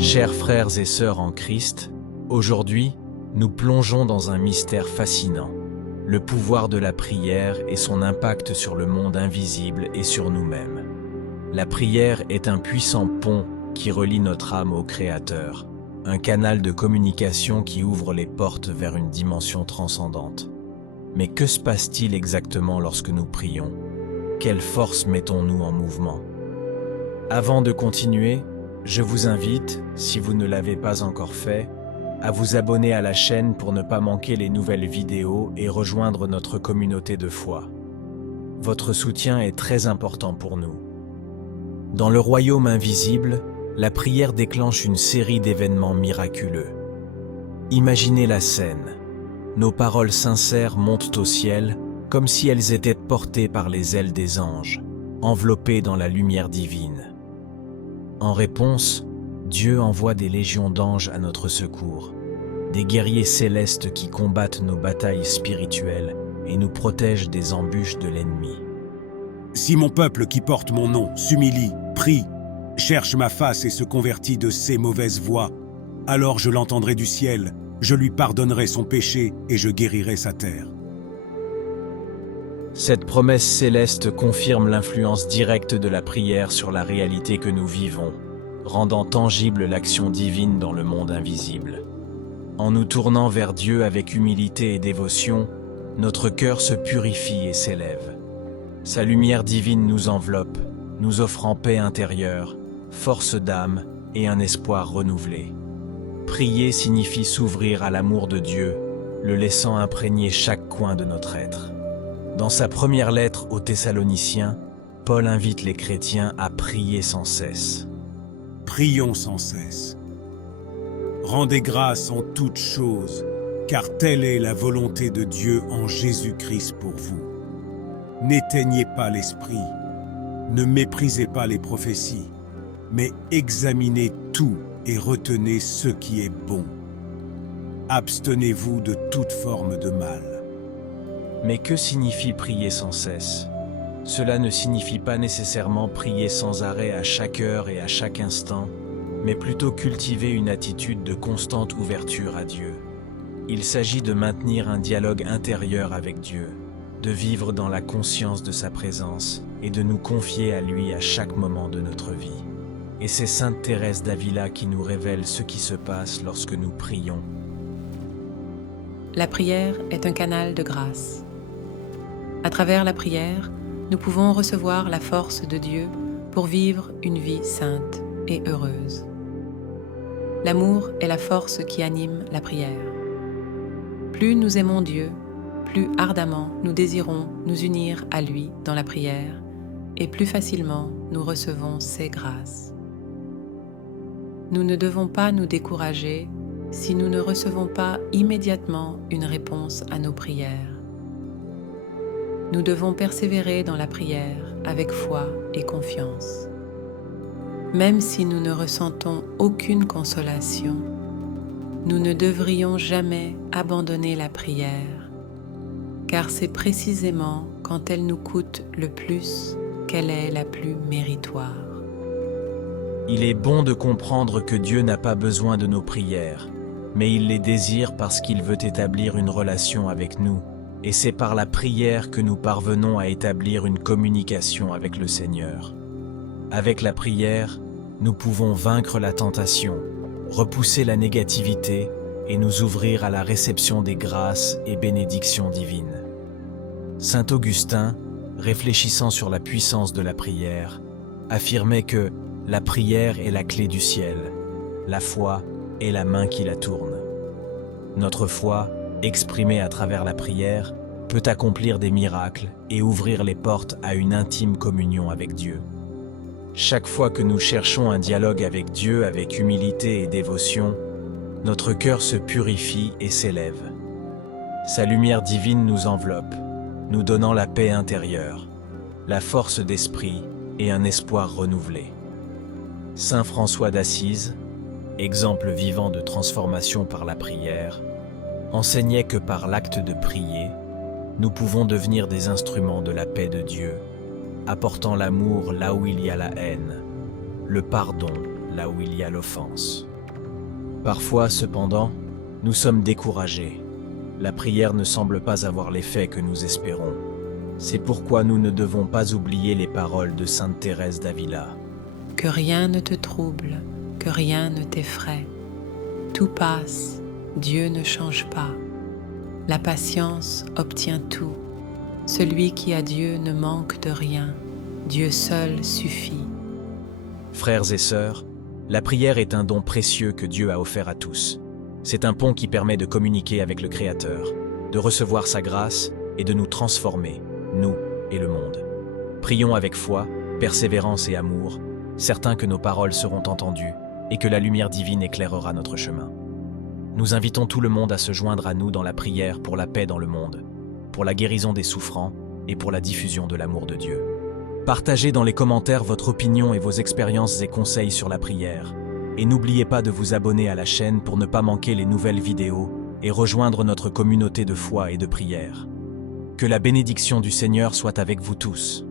Chers frères et sœurs en Christ, aujourd'hui, nous plongeons dans un mystère fascinant, le pouvoir de la prière et son impact sur le monde invisible et sur nous-mêmes. La prière est un puissant pont qui relie notre âme au Créateur, un canal de communication qui ouvre les portes vers une dimension transcendante. Mais que se passe-t-il exactement lorsque nous prions? Quelle force mettons-nous en mouvement? Avant de continuer, je vous invite, si vous ne l'avez pas encore fait, à vous abonner à la chaîne pour ne pas manquer les nouvelles vidéos et rejoindre notre communauté de foi. Votre soutien est très important pour nous. Dans le royaume invisible, la prière déclenche une série d'événements miraculeux. Imaginez la scène. Nos paroles sincères montent au ciel comme si elles étaient portées par les ailes des anges, enveloppées dans la lumière divine. En réponse, Dieu envoie des légions d'anges à notre secours, des guerriers célestes qui combattent nos batailles spirituelles et nous protègent des embûches de l'ennemi. Si mon peuple qui porte mon nom s'humilie, prie, cherche ma face et se convertit de ses mauvaises voies, alors je l'entendrai du ciel, je lui pardonnerai son péché et je guérirai sa terre. Cette promesse céleste confirme l'influence directe de la prière sur la réalité que nous vivons, rendant tangible l'action divine dans le monde invisible. En nous tournant vers Dieu avec humilité et dévotion, notre cœur se purifie et s'élève. Sa lumière divine nous enveloppe, nous offrant paix intérieure, force d'âme et un espoir renouvelé. Prier signifie s'ouvrir à l'amour de Dieu, le laissant imprégner chaque coin de notre être. Dans sa première lettre aux Thessaloniciens, Paul invite les chrétiens à prier sans cesse. Prions sans cesse. Rendez grâce en toutes choses, car telle est la volonté de Dieu en Jésus-Christ pour vous. N'éteignez pas l'esprit, ne méprisez pas les prophéties, mais examinez tout et retenez ce qui est bon. Abstenez-vous de toute forme de mal. Mais que signifie prier sans cesse? Cela ne signifie pas nécessairement prier sans arrêt à chaque heure et à chaque instant, mais plutôt cultiver une attitude de constante ouverture à Dieu. Il s'agit de maintenir un dialogue intérieur avec Dieu, de vivre dans la conscience de sa présence et de nous confier à lui à chaque moment de notre vie. Et c'est Sainte Thérèse d'Avila qui nous révèle ce qui se passe lorsque nous prions. La prière est un canal de grâce. À travers la prière, nous pouvons recevoir la force de Dieu pour vivre une vie sainte et heureuse. L'amour est la force qui anime la prière. Plus nous aimons Dieu, plus ardemment nous désirons nous unir à lui dans la prière et plus facilement nous recevons ses grâces. Nous ne devons pas nous décourager si nous ne recevons pas immédiatement une réponse à nos prières. Nous devons persévérer dans la prière avec foi et confiance. Même si nous ne ressentons aucune consolation, nous ne devrions jamais abandonner la prière, car c'est précisément quand elle nous coûte le plus qu'elle est la plus méritoire. Il est bon de comprendre que Dieu n'a pas besoin de nos prières, mais il les désire parce qu'il veut établir une relation avec nous. Et c'est par la prière que nous parvenons à établir une communication avec le Seigneur. Avec la prière, nous pouvons vaincre la tentation, repousser la négativité et nous ouvrir à la réception des grâces et bénédictions divines. Saint Augustin, réfléchissant sur la puissance de la prière, affirmait que la prière est la clé du ciel, la foi est la main qui la tourne. Notre foi, exprimée à travers la prière, peut accomplir des miracles et ouvrir les portes à une intime communion avec Dieu. Chaque fois que nous cherchons un dialogue avec Dieu avec humilité et dévotion, notre cœur se purifie et s'élève. Sa lumière divine nous enveloppe, nous donnant la paix intérieure, la force d'esprit et un espoir renouvelé. Saint François d'Assise, exemple vivant de transformation par la prière, enseignait que par l'acte de prier, nous pouvons devenir des instruments de la paix de Dieu, apportant l'amour là où il y a la haine, le pardon là où il y a l'offense. Parfois, cependant, nous sommes découragés. La prière ne semble pas avoir l'effet que nous espérons. C'est pourquoi nous ne devons pas oublier les paroles de Sainte Thérèse d'Avila. Que rien ne te trouble, que rien ne t'effraie. Tout passe, Dieu ne change pas. La patience obtient tout. Celui qui a Dieu ne manque de rien. Dieu seul suffit. Frères et sœurs, la prière est un don précieux que Dieu a offert à tous. C'est un pont qui permet de communiquer avec le Créateur, de recevoir sa grâce et de nous transformer, nous et le monde. Prions avec foi, persévérance et amour, certains que nos paroles seront entendues et que la lumière divine éclairera notre chemin. Nous invitons tout le monde à se joindre à nous dans la prière pour la paix dans le monde, pour la guérison des souffrants et pour la diffusion de l'amour de Dieu. Partagez dans les commentaires votre opinion et vos expériences et conseils sur la prière. Et n'oubliez pas de vous abonner à la chaîne pour ne pas manquer les nouvelles vidéos et rejoindre notre communauté de foi et de prière. Que la bénédiction du Seigneur soit avec vous tous.